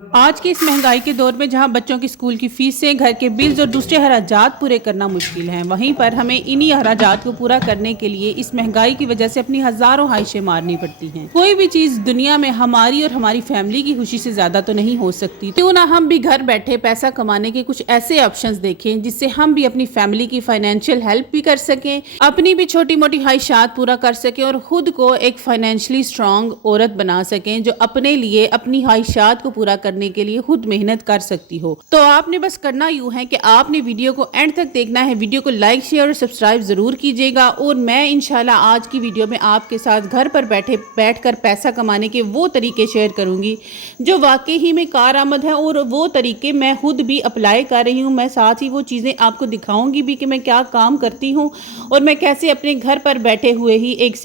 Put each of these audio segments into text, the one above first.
آج کے اس مہنگائی کے دور میں جہاں بچوں کی اسکول کی فیسیں، گھر کے بلز اور دوسرے اخراجات پورے کرنا مشکل ہیں، وہیں پر ہمیں انہی اخراجات کو پورا کرنے کے لیے اس مہنگائی کی وجہ سے اپنی ہزاروں خواہشیں مارنی پڑتی ہیں۔ کوئی بھی چیز دنیا میں ہماری اور ہماری فیملی کی خوشی سے زیادہ تو نہیں ہو سکتی، کیوں نہ ہم بھی گھر بیٹھے پیسہ کمانے کے کچھ ایسے آپشنز دیکھیں جس سے ہم بھی اپنی فیملی کی فائنینشیل ہیلپ بھی کر سکیں، اپنی بھی چھوٹی موٹی خواہشات پورا کر سکیں اور خود کو ایک فائنینشلی اسٹرانگ عورت بنا سکیں جو اپنے لیے اپنی خواہشات کو پورا کرنے کے لیے خود محنت کر سکتی ہو۔ تو آپ نے بس کرنا یوں ہے کہ آپ نے ویڈیو کو اینڈ تک دیکھنا ہے، ویڈیو کو لائک شیئر اور سبسکرائب ضرور کیجیے گا، اور میں انشاءاللہ آج کی ویڈیو میں آپ کے ساتھ گھر پر بیٹھ کر پیسہ کمانے کے وہ طریقے شیئر کروں گی جو واقعی ہی میں کارآمد ہیں، اور وہ طریقے میں خود بھی اپلائی کر رہی ہوں۔ میں ساتھ ہی وہ چیزیں آپ کو دکھاؤں گی بھی کہ میں کیا کام کرتی ہوں اور میں کیسے اپنے گھر پر بیٹھے ہوئے ہی ایک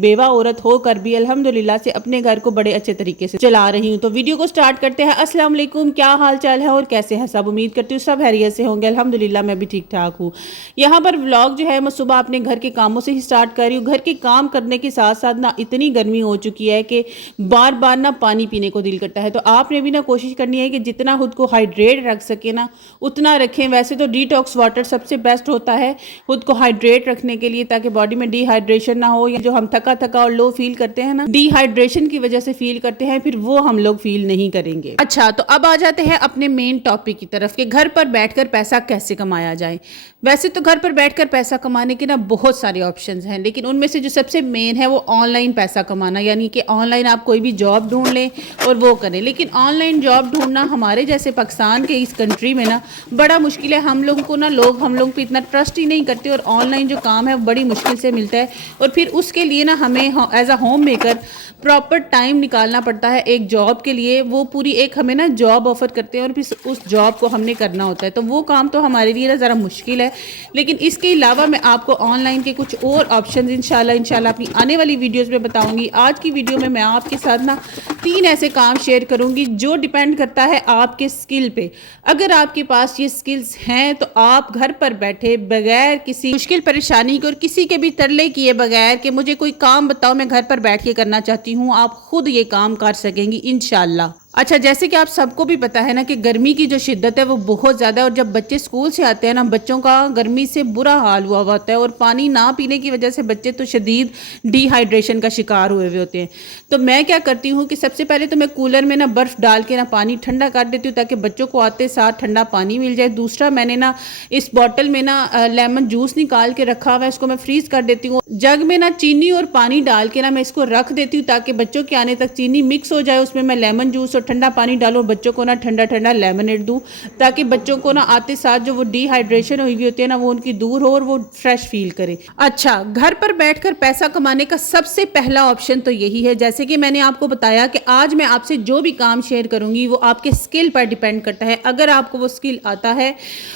بیوہ عورت ہو کر بھی الحمدللہ سے اپنے گھر کو بڑے اچھے طریقے سے چلا رہی ہوں۔ تو ویڈیو کو سٹارٹ کرتے ہیں۔ السلام علیکم، کیا حال چال ہے اور کیسے ہیں سب؟ امید کرتی ہوں سب خیریت سے ہوں گے۔ الحمدللہ میں بھی ٹھیک ٹھاک ہوں۔ یہاں پر ولاگ جو ہے میں صبح اپنے گھر کے کاموں سے ہی سٹارٹ کر رہی ہوں۔ گھر کے کام کرنے کے ساتھ ساتھ نا اتنی گرمی ہو چکی ہے کہ بار بار نا پانی پینے کو دل کرتا ہے، تو آپ نے بھی نا کوشش کرنی ہے کہ جتنا خود کو ہائیڈریٹ رکھ سکے نا اتنا رکھیں۔ ویسے تو ڈی ٹاکس واٹر سب سے بیسٹ ہوتا ہے خود کو ہائیڈریٹ رکھنے کے لیے، تاکہ باڈی میں ڈی ہائیڈریشن نہ ہو، یا جو ہم تھکا اور لو فیل کرتے ہیں نا ڈی ہائیڈریشن کی وجہ سے فیل کرتے ہیں، پھر وہ ہم لوگ فیل نہیں کریں گے۔ اچھا، تو اب آ جاتے ہیں اپنے مین ٹاپک کی طرف کہ گھر پر بیٹھ کر پیسہ کیسے کمایا جائے۔ ویسے تو گھر پر بیٹھ کر پیسہ کمانے کے نا بہت سارے آپشنز ہیں، لیکن ان میں سے جو سب سے مین ہے وہ آن لائن پیسہ کمانا، یعنی کہ آن لائن آپ کوئی بھی جاب ڈھونڈ لیں اور وہ کریں۔ لیکن آن لائن جاب ڈھونڈنا ہمارے جیسے پاکستان کے اس کنٹری میں نا بڑا مشکل ہے۔ ہم لوگوں کو نا لوگ ہم لوگ پہ اتنا ٹرسٹ ہی نہیں کرتے، اور آن لائن جو کام ہے وہ بڑی مشکل سے ملتا ہے، اور پھر اس کے لیے نا ہمیں as a home maker proper time نکالنا پڑتا ہے ایک جاب کے لیے۔ وہ پوری ایک ہمیں نا جاب آفر کرتے ہیں اور پھر اس جاب کو ہم نے کرنا ہوتا ہے، تو وہ کام تو ہمارے لیے نا ذرا مشکل ہے۔ لیکن اس کے علاوہ میں آپ کو آن لائن کے کچھ اور آپشنز انشاءاللہ اپنی آنے والی ویڈیوز میں بتاؤں گی۔ آج کی ویڈیو میں آپ کے ساتھ نا 3 ایسے کام شیئر کروں گی جو ڈیپینڈ کرتا ہے آپ کے سکل پہ۔ اگر آپ کے پاس یہ سکلز ہیں تو آپ گھر پر بیٹھے بغیر کسی مشکل پریشانی کے اور کسی کے بھی ترلے کیے بغیر کہ مجھے کوئی کام بتاؤ میں گھر پر بیٹھ کے کرنا چاہتی ہوں، آپ خود یہ کام کر سکیں گی انشاءاللہ۔ اچھا، جیسے کہ آپ سب کو بھی پتا ہے نا کہ گرمی کی جو شدت ہے وہ بہت زیادہ ہے، اور جب بچے سکول سے آتے ہیں نا بچوں کا گرمی سے برا حال ہوا ہوتا ہے، اور پانی نہ پینے کی وجہ سے بچے تو شدید ڈی ہائیڈریشن کا شکار ہوئے ہوتے ہیں۔ تو میں کیا کرتی ہوں کہ سب سے پہلے تو میں کولر میں نا برف ڈال کے نا پانی ٹھنڈا کر دیتی ہوں تاکہ بچوں کو آتے ساتھ ٹھنڈا پانی مل جائے۔ دوسرا، میں نے نا اس بوٹل میں نا لیمن جوس نکال کے رکھا ہوا ہے، اس کو میں فریز کر دیتی ہوں۔ جگ میں نا چینی اور پانی ڈال کے نا میں اس کو رکھ دیتی ہوں تاکہ بچوں کے آنے تک چینی مکس ہو جائے، اس میں لیمن جوس اور ٹھنڈا پانی ڈالو، بچوں کو نا ٹھنڈا ٹھنڈا لیمنیڈ دوں تاکہ بچوں کو نا آتے ساتھ جو وہ ڈی ہائیڈریشن ہوئی ہوتی ہے نا وہ ان کی دور ہو اور وہ فریش فیل کرے۔ اچھا، گھر پر بیٹھ کر پیسہ کمانے کا سب سے پہلا آپشن تو یہی ہے، جیسے کہ میں نے آپ کو بتایا کہ آج میں آپ سے جو بھی کام شیئر کروں گی وہ آپ کے سکل پر ڈیپینڈ کرتا ہے۔ اگر آپ کو وہ سکل آتا ہے،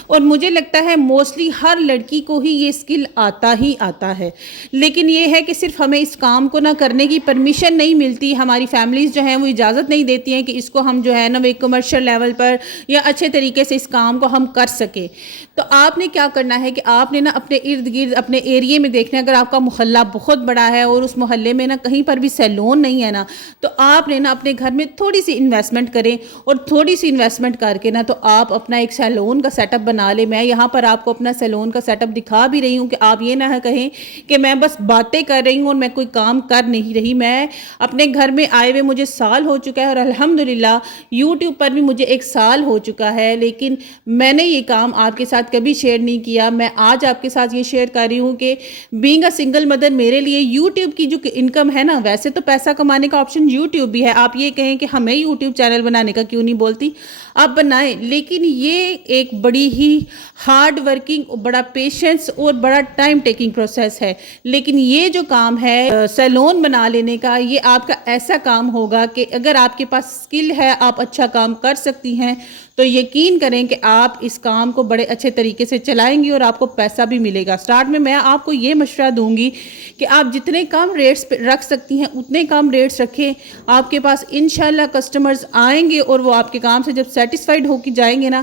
اور مجھے لگتا ہے موسٹلی ہر لڑکی کو ہی یہ سکل آتا ہی آتا ہے، لیکن یہ ہے کہ صرف ہمیں اس کام کو نہ کرنے کی پرمیشن نہیں ملتی، ہماری فیملیز جو ہیں وہ اجازت نہیں دیتی ہیں کہ اس کو ہم جو ہے نا وہ ایک کمرشل لیول پر یا اچھے طریقے سے اس کام کو ہم کر سکیں۔ تو آپ نے کیا کرنا ہے کہ آپ نے نا اپنے ارد گرد اپنے ایریے میں دیکھنا ہے، اگر آپ کا محلہ بہت بڑا ہے اور اس محلے میں نا کہیں پر بھی سیلون نہیں ہے نا، تو آپ نے نا اپنے گھر میں تھوڑی سی انویسٹمنٹ کریں، اور تھوڑی سی انویسٹمنٹ کر کے نا تو آپ اپنا ایک سیلون کا سیٹ اپ بنا لیں۔ میں یہاں پر آپ کو اپنا سیلون کا سیٹ اپ دکھا بھی رہی ہوں کہ آپ یہ نہ کہیں کہ میں بس باتیں کر رہی ہوں اور میں کوئی کام کر نہیں رہی۔ میں اپنے گھر میں آئے ہوئے مجھے سال ہو چکا ہے، اور الحمدللہ یوٹیوب پر بھی مجھے 1 سال ہو چکا ہے، لیکن میں نے یہ کام آپ کے ساتھ کبھی شیئر نہیں کیا۔ میں آج آپ کے ساتھ یہ شیئر کر رہی ہوں کہ بینگ اے سنگل مدر میرے لیے یوٹیوب کی جو انکم ہے نا، ویسے تو پیسہ کمانے کا آپشن یوٹیوب بھی ہے، آپ یہ کہیں کہ ہمیں یوٹیوب چینل بنانے کا کیوں نہیں بولتی، آپ بنائیں، لیکن یہ ایک بڑی ہی ہارڈ ورکنگ، بڑا پیشنس اور بڑا ٹائم ٹیکنگ پروسیس ہے۔ لیکن یہ جو کام ہے سیلون بنا لینے کا، یہ آپ کا ایسا کام ہوگا کہ اگر آپ کے پاس سکل ہے، آپ اچھا کام کر سکتی ہیں، تو یقین کریں کہ آپ اس کام کو بڑے اچھے طریقے سے چلائیں گی اور آپ کو پیسہ بھی ملے گا۔ سٹارٹ میں آپ کو یہ مشورہ دوں گی کہ آپ جتنے کم ریٹس رکھ سکتی ہیں اتنے کم ریٹس رکھیں، آپ کے پاس انشاءاللہ کسٹمرز آئیں گے، اور وہ آپ کے کام سے جب سیٹسفائیڈ ہو کے جائیں گے نا،